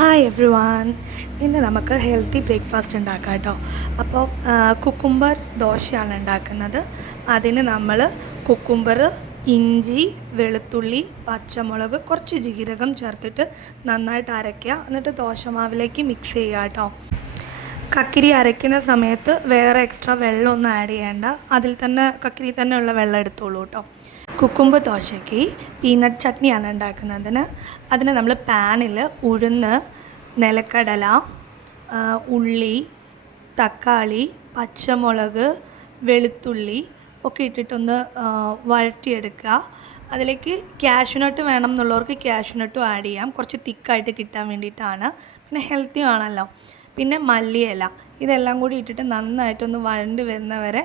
Hi every one. ഇന്ന് നമുക്ക് healthy breakfast ഉണ്ടാക്കാം കേട്ടോ. അപ്പോൾ കുക്കുംബർ ദോശയാണ് ഉണ്ടാക്കുന്നത്. അതിന് നമ്മൾ കുക്കുംബർ, ഇഞ്ചി, വെളുത്തുള്ളി, പച്ചമുളക്, കുറച്ച് ജീരകം ചേർത്തിട്ട് നന്നായിട്ട് അരയ്ക്കുക. എന്നിട്ട് ദോശമാവിലേക്ക് മിക്സ് ചെയ്യുക കേട്ടോ. കക്കിരി അരയ്ക്കുന്ന സമയത്ത് വേറെ എക്സ്ട്രാ വെള്ളമൊന്നും ആഡ് ചെയ്യേണ്ട, അതിൽ തന്നെ കക്കിരി തന്നെ ഉള്ള വെള്ളം എടുത്തോളൂ കേട്ടോ. കുക്കുംബർ ദോശയ്ക്ക് പീനട്ട് ചട്നിയാണ് ഉണ്ടാക്കുന്നതിന്. അതിന് നമ്മൾ പാനിൽ ഉഴുന്ന്, നിലക്കടല, ഉള്ളി, തക്കാളി, പച്ചമുളക്, വെളുത്തുള്ളി ഒക്കെ ഇട്ടിട്ടൊന്ന് വഴറ്റിയെടുക്കുക. അതിലേക്ക് കാഷ്യൂനട്ട് വേണം എന്നുള്ളവർക്ക് കാഷ്യൂനട്ടും ആഡ് ചെയ്യാം, കുറച്ച് തിക്കായിട്ട് കിട്ടാൻ വേണ്ടിയിട്ടാണ്. പിന്നെ ഹെൽത്തി ആണല്ലോ. പിന്നെ മല്ലിയില, ഇതെല്ലാം കൂടി ഇട്ടിട്ട് നന്നായിട്ടൊന്ന് വഴണ്ട് വരുന്നവരെ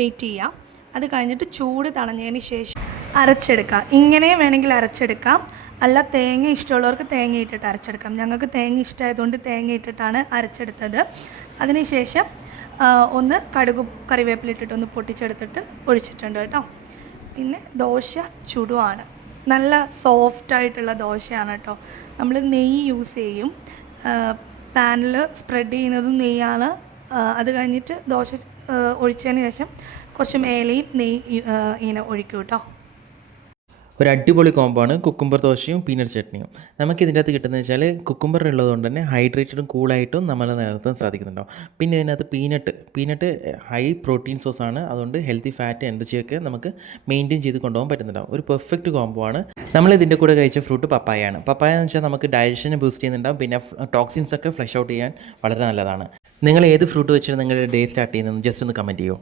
വെയിറ്റ് ചെയ്യാം. അത് കഴിഞ്ഞിട്ട് ചൂട് തണഞ്ഞതിന് ശേഷം അരച്ചെടുക്കാം. ഇങ്ങനെ വേണമെങ്കിൽ അരച്ചെടുക്കാം, അല്ല തേങ്ങ ഇഷ്ടമുള്ളവർക്ക് തേങ്ങ ഇട്ടിട്ട് അരച്ചെടുക്കാം. ഞങ്ങൾക്ക് തേങ്ങ ഇഷ്ടമായതുകൊണ്ട് തേങ്ങ ഇട്ടിട്ടാണ് അരച്ചെടുത്തത്. അതിനുശേഷം ഒന്ന് കടുക് കറിവേപ്പില ഇട്ടിട്ടൊന്ന് പൊട്ടിച്ചെടുത്തിട്ട് ഒഴിച്ചിട്ടുണ്ട് കേട്ടോ. പിന്നെ ദോശ ചുടുവാണ്, നല്ല സോഫ്റ്റായിട്ടുള്ള ദോശയാണ് കേട്ടോ. നമ്മൾ നെയ്യ് യൂസ് ചെയ്യും, പാനിൽ സ്പ്രെഡ് ചെയ്യുന്നതും നെയ്യാണ്. അത് കഴിഞ്ഞിട്ട് ദോശ ഒഴിച്ചതിന് ശേഷം കുറച്ച് മേലെയും നെയ്യ് ഇങ്ങനെ ഒഴിക്കും കേട്ടോ. ഒരു അടിപൊളി കോമ്പാണ് കുക്കുംബർ ദോശയും പീനട്ട് ചട്നിയും. നമുക്കിതിൻ്റെ അകത്ത് കിട്ടുന്നത് വെച്ചാൽ കുക്കുംബർ ഉള്ളതുകൊണ്ട് തന്നെ ഹൈഡ്രേറ്റഡും കൂളായിട്ടും നമ്മൾ നിലനിർത്താൻ സാധിക്കുന്നുണ്ടോ. പിന്നെ ഇതിനകത്ത് പീനട്ട് ഹൈ പ്രോട്ടീൻ സോഴ്സാണ്, അതുകൊണ്ട് ഹെൽത്തി ഫാറ്റ് എനർജിയൊക്കെ നമുക്ക് മെയിൻറ്റെയിൻ ചെയ്ത് കൊണ്ടുപോകാൻ പറ്റുന്നുണ്ടാവും. ഒരു പെർഫെക്റ്റ് കോംബോ ആണ്. നമ്മൾ ഇതിൻ്റെ കൂടെ കഴിച്ച ഫ്രൂട്ട് പപ്പായയാണ്. പപ്പായ എന്ന് വെച്ചാൽ നമുക്ക് ഡൈജഷനെ ബൂസ്റ്റ് ചെയ്യുന്നുണ്ടാവും, പിന്നെ ടോക്സിൻസൊക്കെ ഫ്ലഷ് ഔട്ട് ചെയ്യാൻ വളരെ നല്ലതാണ്. നിങ്ങൾ ഏത് ഫ്രൂട്ട് വെച്ചാൽ നിങ്ങളുടെ ഡേ സ്റ്റാർട്ട് ചെയ്യുന്നത് ജസ്റ്റ് ഒന്ന് കമൻറ്റ് ചെയ്യുമോ.